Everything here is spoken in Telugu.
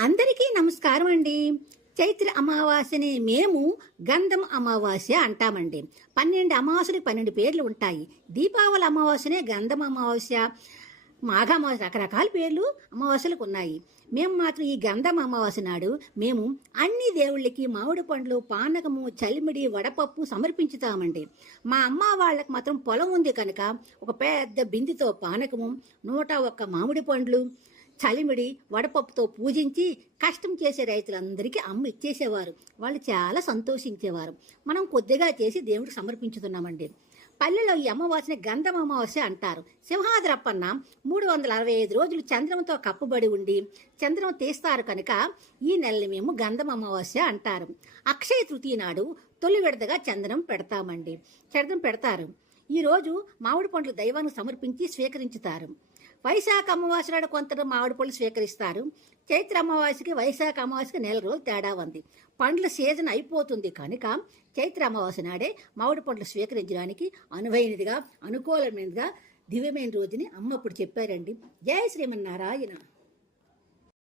అందరికీ నమస్కారం అండి. చైత్ర అమావాస్యని మేము గంధం అమావాస్య అంటామండి. పన్నెండు అమావాస్యలకు పన్నెండు పేర్లు ఉంటాయి. దీపావళి అమావాస్యనే గంధం అమావాస్య మాఘ అమావాస్య రకరకాల పేర్లు అమావాస్యలకు ఉన్నాయి. మేము మాత్రం ఈ గంధం అమావాస్య నాడు మేము అన్ని దేవుళ్ళకి మామిడి పండ్లు పానకము చలిమిడి వడపప్పు సమర్పించుతామండి. మా అమ్మ వాళ్ళకి మాత్రం పొలం ఉంది కనుక ఒక పెద్ద బిందెతో పానకము నూట ఒక్క మామిడి పండ్లు చలిమిడి వడపప్పుతో పూజించి కష్టం చేసే రైతులందరికీ అమ్మ ఇచ్చేసేవారు. వాళ్ళు చాలా సంతోషించేవారు. మనం కొద్దిగా చేసి దేవుడికి సమర్పించుతున్నామండి. పల్లెలో ఈ అమావాస్యని గంధం అమావాస్య అంటారు. సింహాద్రప్పన్న మూడు వందల అరవై ఐదు రోజులు చంద్రంతో కప్పుబడి ఉండి చంద్రం తీస్తారు కనుక ఈ నెలని మేము గంధం అమావాస్య అంటారు. అక్షయ తృతీయ నాడు తొలి విడతగా చంద్రం పెడతామండి. చంద్రం పెడతారు. ఈరోజు మామిడి పండ్లు దైవానికి సమర్పించి స్వీకరించుతారు. వైశాఖ అమావాస్య నాడు కొంత మామిడి పళ్ళు స్వీకరిస్తారు. చైత్ర అమావాస్యకి వైశాఖ అమావాస్యకి నెల రోజులు తేడా ఉంది. పండ్ల సీజన్ అయిపోతుంది కనుక చైత్ర అమావాస్య నాడే మామిడి పండ్లు స్వీకరించడానికి అనువైనదిగా అనుకూలమైనదిగా దివ్యమైన రోజుని అమ్మ అప్పుడు చెప్పారండి. జయ శ్రీమన్నారాయణ.